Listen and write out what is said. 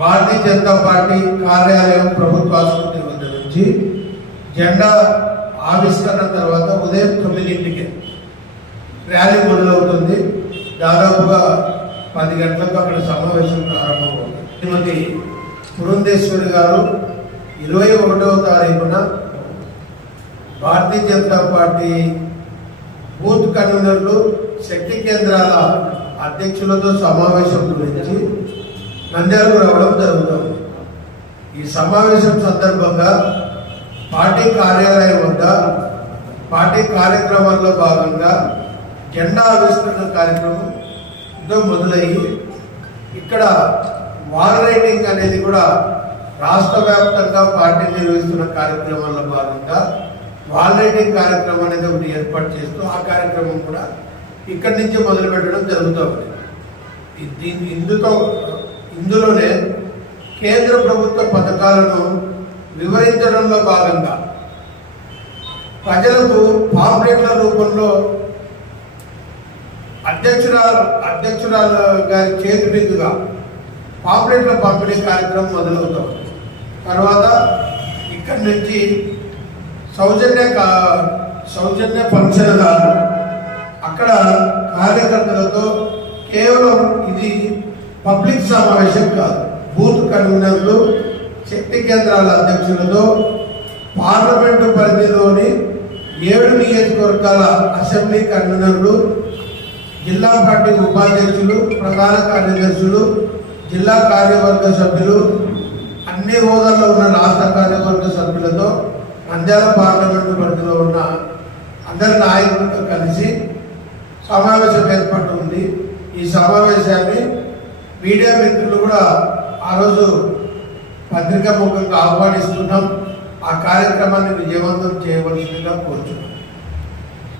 Bharatiya Janata party కార్యాలయం ప్రభుత్వ ఆసుపత్రి వద్ద నుంచి జెండా ఆవిష్కరణ తర్వాత ఉదయం తొమ్మిదింటికి ర్యాలీ మొదలవుతుంది. దాదాపుగా పది గంటలకు అక్కడ సమావేశం ప్రారంభమవుతుంది. శ్రీమతి పురంధేశ్వరి గారు ఇరవై ఒకటవ తారీఖున భారతీయ జనతా పార్టీ బూత్ కన్వీనర్లు శక్తి కేంద్రాల అధ్యక్షులతో సమావేశం గురించి నంద్యాలకు రావడం జరుగుతుంది. ఈ సమావేశం సందర్భంగా పార్టీ కార్యాలయం వద్ద పార్టీ కార్యక్రమాల్లో భాగంగా జెండా ఆవిష్కరణ కార్యక్రమం ఇదో మొదలయ్యి ఇక్కడ వాల్ రైటింగ్ అనేది కూడా రాష్ట్ర వ్యాప్తంగా పార్టీ నిర్వహిస్తున్న కార్యక్రమాల్లో భాగంగా వాల్ రైటింగ్ కార్యక్రమం అనేది ఒకటి ఏర్పాటు చేస్తూ ఆ కార్యక్రమం కూడా ఇక్కడి నుంచి మొదలు పెట్టడం జరుగుతుంది దీన్ని ఇందుతో ఇందులోనే కేంద్ర ప్రభుత్వ పథకాలను వివరించడంలో భాగంగా ప్రజలకు పాంప్లెట్ల రూపంలో అధ్యక్షురాలు అధ్యక్షురాలు గారి చేతి మీదుగా పాంప్లెట్ల పంపిణీ కార్యక్రమం మొదలవుతాం తర్వాత ఇక్కడి నుంచి సౌజన్య కా- సౌజన్య ఫంక్షన్ అక్కడ కార్యకర్త పబ్లిక్ సమావేశం కాదు. బూత్ కన్వీనర్లు శక్తి కేంద్రాల అధ్యక్షులతో పార్లమెంటు పరిధిలోని ఏడు నియోజకవర్గాల అసెంబ్లీ కన్వీనర్లు జిల్లా పార్టీ ఉపాధ్యక్షులు ప్రధాన కార్యదర్శులు జిల్లా కార్యవర్గ సభ్యులు అన్ని హోదాల్లో ఉన్న రాష్ట్ర కార్యవర్గ సభ్యులతో నంద్యాల పార్లమెంటు పరిధిలో ఉన్న అందరి నాయకులతో కలిసి సమావేశం ఏర్పడుతుంది ఈ సమావేశాన్ని మీడియా మిత్రులు కూడా ఆ రోజు పత్రికా ముఖంగా ఆహ్వానిస్తున్నాం. ఆ కార్యక్రమాన్ని విజయవంతం చేయవలసిందిగా కోరుచున్నాం.